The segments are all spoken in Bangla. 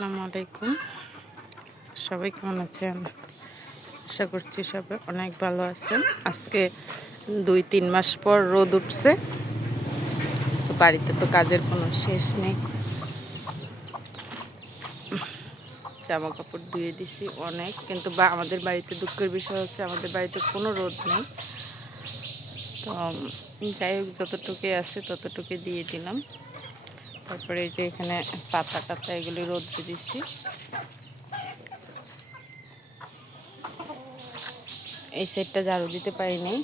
আসসালামু আলাইকুম। সবাই কেমন আছেন? আশা করছি সবাই অনেক ভালো আছেন। আজকে 2-3 মাস পর রোদ উঠছে, তো বাড়িতে তো কাজের কোনো শেষ নেই। জামা কাপড় ধুয়ে দিছি অনেক, কিন্তু আমাদের বাড়িতে দুঃখের বিষয় হচ্ছে আমাদের বাড়িতে কোনো রোদ নেই। তো যাই হোক, যতটুকুই আছে ততটুকু দিয়ে দিলাম। তারপরে এই যে এখানে পাতা টাতা এগুলি রোদ্রে দিছি। এই সাইডটা ঝাড়ু দিতে পারিনি,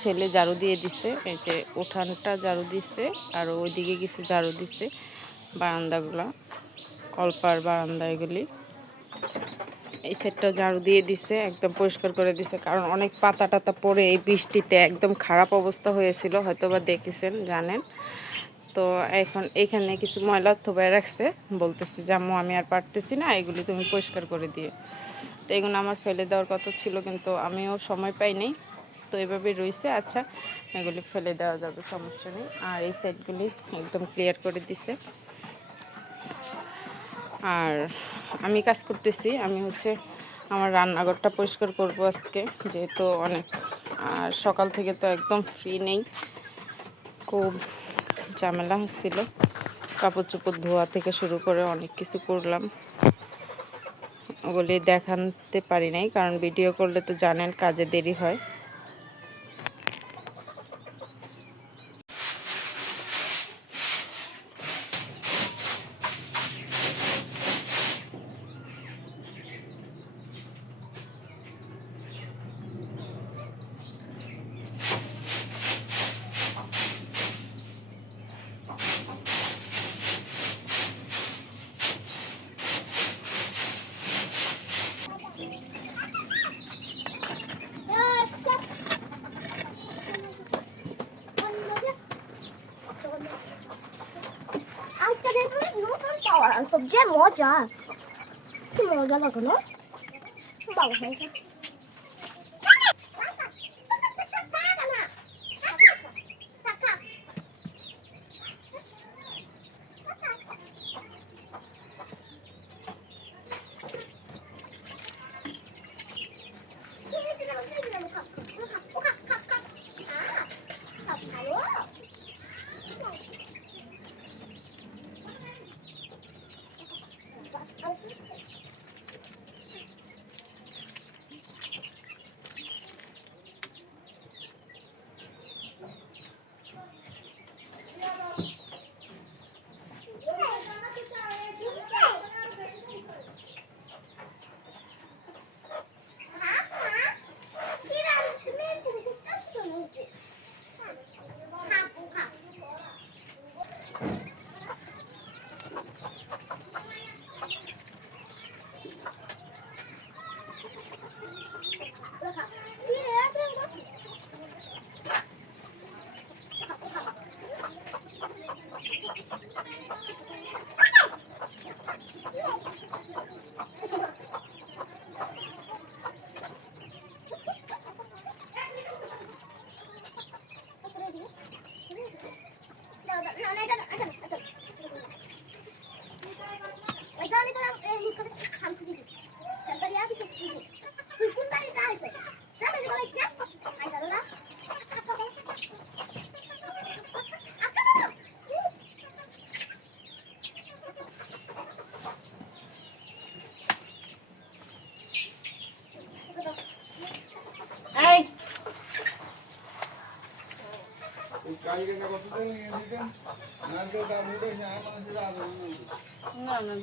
ছেলে ঝাড়ু দিয়ে দিছে। এই যে উঠানটা ঝাড়ু দিছে, আর ওইদিকে কিছু ঝাড়ু দিছে বারান্দাগুলা, কলপার বারান্দা এগুলি। এই সাইডটা ঝাড়ু দিয়ে দিছে, একদম পরিষ্কার করে দিছে, কারণ অনেক পাতা টাতা পড়ে এই বৃষ্টিতে একদম খারাপ অবস্থা হয়েছিল, হয়তো বা দেখেছেন, জানেন। তো এখন এখানে কিছু ময়লা থোবায় রাখছে, বলতেছে যে আম্মু আমি আর পারতেছি না, এগুলি তুমি পরিষ্কার করে দিয়ে। তো এগুলো আমার ফেলে দেওয়ার কথা ছিল, কিন্তু আমিও সময় পাইনি, তো এভাবেই রয়েছে। আচ্ছা, এগুলি ফেলে দেওয়া যাবে, সমস্যা নেই। আর এই সাইডগুলি একদম ক্লিয়ার করে দিছে। আর আমি কাজ করতেছি, আমি হচ্ছে আমার রান্নাঘরটা পরিষ্কার করব আজকে, যেহেতু অনেক সকাল থেকে তো একদম ফ্রি নেই, খুব ঝামেলা হচ্ছিল। কাপড় চোপড় ধোয়া থেকে শুরু করে অনেক কিছু করলাম, ওগুলি দেখাতে পারি নাই, কারণ ভিডিও করলে তো জানেন কাজে দেরি হয়। সবজি মজা, কি মজা লাগে না বাবা। না না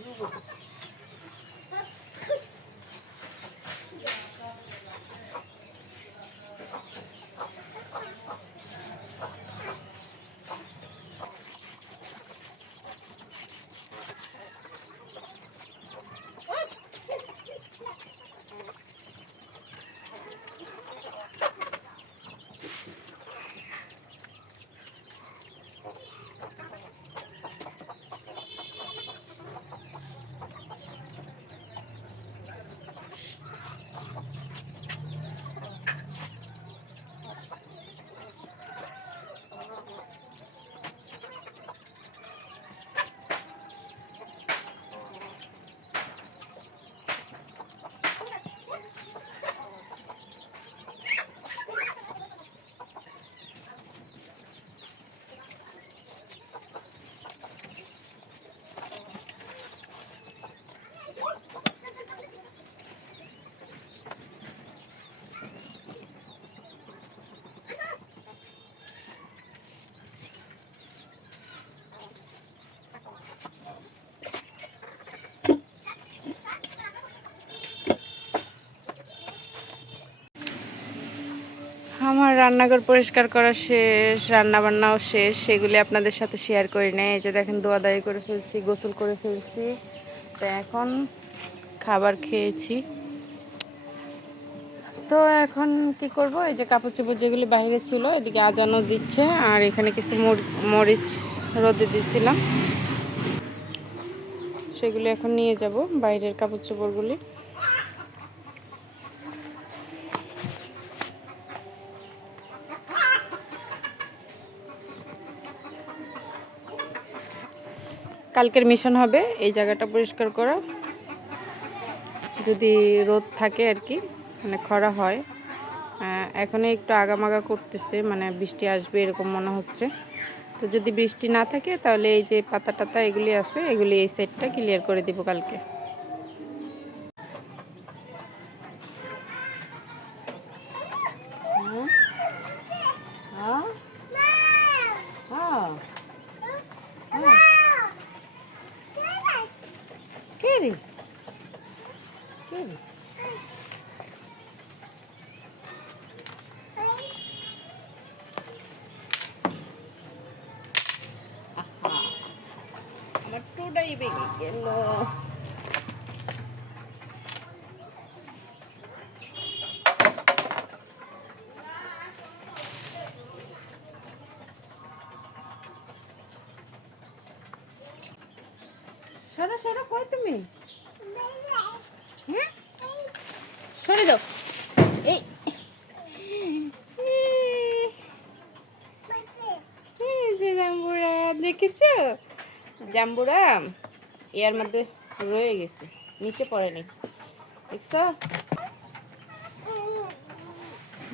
আমার রান্নাঘর পরিষ্কার করা শেষ, রান্না বান্নাও শেষ, সেগুলি আপনাদের সাথে শেয়ার করি নাই। এই যে দেখেন দোয়াদাই করে ফেলছি, গোসল করে ফেলছি, তো এখন খাবার খেয়েছি। তো এখন কি করব, এই যে কাপড় চোপড় যেগুলি বাইরে ছিল এদিকে আজানও দিচ্ছে, আর এখানে কিছু মরিচ রোদে দিয়েছিলাম, সেগুলি এখন নিয়ে যাব বাইরের কাপড় চোপড়গুলি। কালকের মিশন হবে এই জায়গাটা পরিষ্কার করা, যদি রোদ থাকে আর কি, মানে খরা হয়। এখন একটু আগামাগা করতেছে, মানে বৃষ্টি আসবে এরকম মনে হচ্ছে। তো যদি বৃষ্টি না থাকে তাহলে এই যে পাতা টাতা এগুলি আছে, এগুলি এই সাইডটা ক্লিয়ার করে দিব কালকে। কে রে? কে রে? আমার টোটাই বেগে গেল। সরো সরো, কই তুমি? হ্যাঁ, সরে দাও। এই এই যে জাম্বুরা, দেখেছো? জাম্বুরা এর মধ্যে রয়ে গেছে, নিচে পড়ে নাই, দেখছো?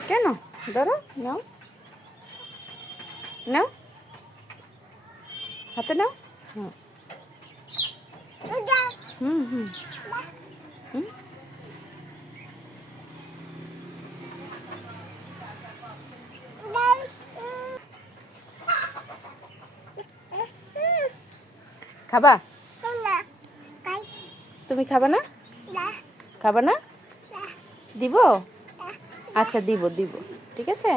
কেন? ধরো, নাও নাও, হাতে নাও। হুম হুম হুম। খাবা? তুমি খাবা না? খাবা না? দিব? আচ্ছা দিব দিব, ঠিক আছে,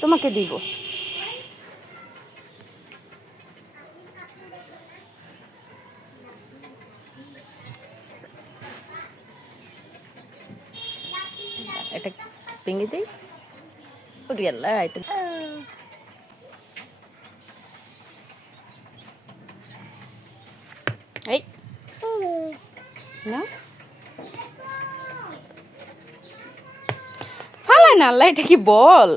তোমাকে দিব। এটা ভেঙে দিই। ওরে আল্লাহ, এটা এই না, ফালাই না আল্লাহ, এটা কি বল?